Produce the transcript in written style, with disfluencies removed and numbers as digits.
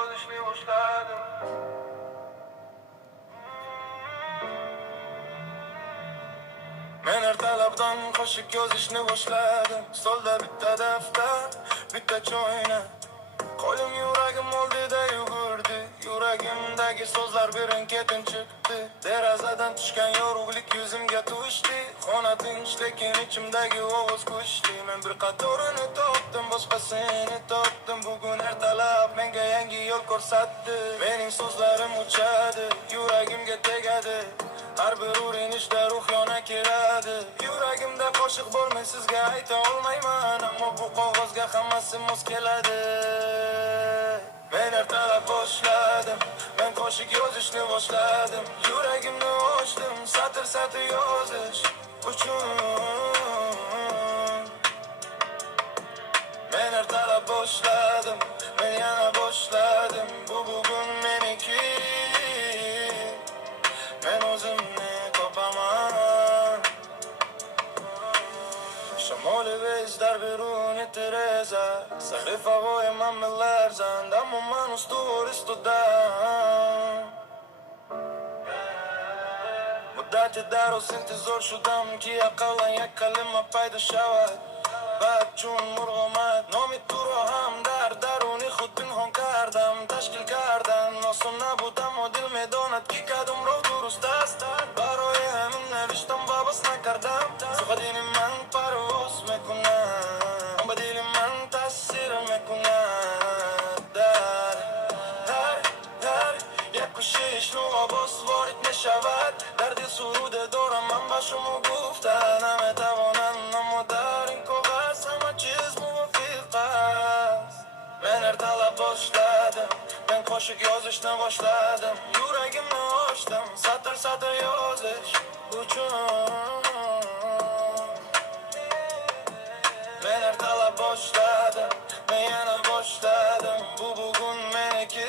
yozishni boshladim. Men ertalabdan qo'shiq yozishni boshladim. Stolda bitta daftar, bitta choyna. Qo'lim yuragim oldida yugurdi. Yuragimdagi so'zlar birin-ketin chiqdi. Derazadan tushgan yorug'lik yuzimga tushdi. Xona tinch, lekin ichimdagi ovoz kuchli. Men bir qatorini topdim, boshqasini topdim. Bugun ertalab menga yangi yo'l ko'rsatdi. Mening so'zlarim uchadi, yuragimga tegadi. Har bir urinishda ruh yona kiradi. Yuragimda qo'shiq bo'lmay sizga ayta olmayman, ammo bu qog'ozga hammasi mos keladi. Men ertalab boshladim, men qo'shiq yozishni boshladim. Yuragimni ochdim, satr-satr yozish uchun. Men ertalab boshladim, men yana boshladim. Bu bugun meniki. Men o'zimni topaman. Shamoli vez dar beruni Teresa. Sahifa voy mamlar zanda man ustur istudam. Muddati daro intizor shudam ki aqallan yak kalima payda shavad. Bad jun murg'omat nomi turo ham dar daruni khud pinhon kardam tashkil kardam noson nabudam و دل میداند که کدوم رو درست است برای همین نوشتم وابست نکردم سخدین من پرواز میکنم با دل من تاثیر میکند در یک کشش نو باز وارد میشود در دل سروده دارم من با شما گفتن نمیتوانم اما در این کاغذ همه چیز موافق است من ertalab boshladim men qo'shiq yozishni boshladim yuragimni ochdim satr-satr yozish uchun men ertalab boshladim men yana boshladim bu bugun meniki